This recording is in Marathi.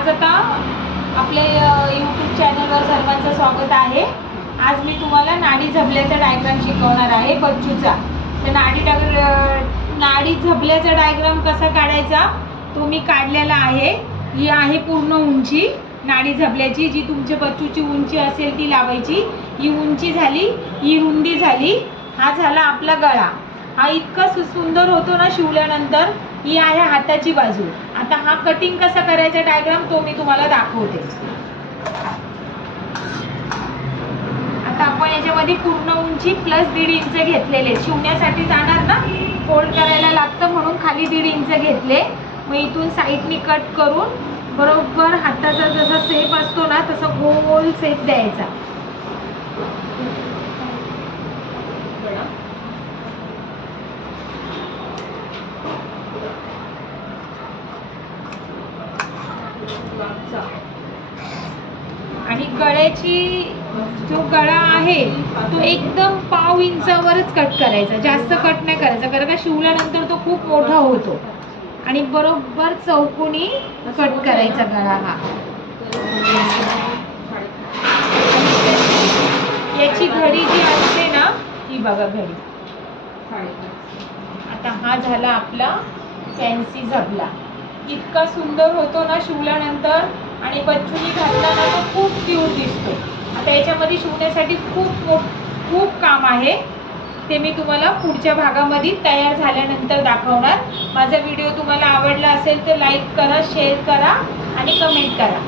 आज आता आपले यूट्यूब चॅनलवर सर्वांचं स्वागत आहे। आज मी तुम्हाला नाडी झबल्याचा डायग्राम शिकवणार आहे बच्चूचा। तर नाडी झबल्याचा डायग्राम कसा काढायचा तो मी काढलेला आहे। ही आहे पूर्ण उंची नाडी झबल्याची, जी तुमच्या बच्चूची उंची असेल ती लावायची। ही उंची झाली, ही रुंदी झाली, हा झाला आपला गळा। हा इतका सुंदर होतो ना शिवल्यानंतर। ही आहे हाताची बाजू। आता हा कटिंग कसा करायचा डायग्राम तो मी तुम्हाला दाखवते। आता आपण याच्यामध्ये पूर्ण उंची प्लस 1.5 इंच घेतलेले, शिवण्यासाठी जाणार ना फोल्ड करायला लागतं म्हणून खाली 1.5 इंच घेतले। मग इथून साईडनी कट करून बरोबर हाताचा जसा शेप असतो ना तसा गोल शेप द्यायचा। आणि गळ्याची जो गळा आहे तो एकदम 1/2 इंचावरच कट करायचा, जास्त कट नाही करायचा, कारण का शिवल्यानंतर तो खूप मोठा होतो। आणि बरोबर चौकोनी कट करायचा गळा हा। याची घडी जी असते ना ही बघा घडी। आता हा झाला आपला फॅन्सी झबला। इतका सुंदर होतो ना शिवल्यानंतर, आणि बच्चूनी घातला ना तो खूप क्यूट दिसतो। आता याच्यामध्ये शिवण्यासाठी खूप काम आहे, ते मी तुम्हाला पुढच्या भागामध्ये तयार झाल्यानंतर दाखवणार। माझा व्हिडिओ तुम्हाला आवडला असेल तर लाईक करा, शेअर करा आणि कमेंट करा।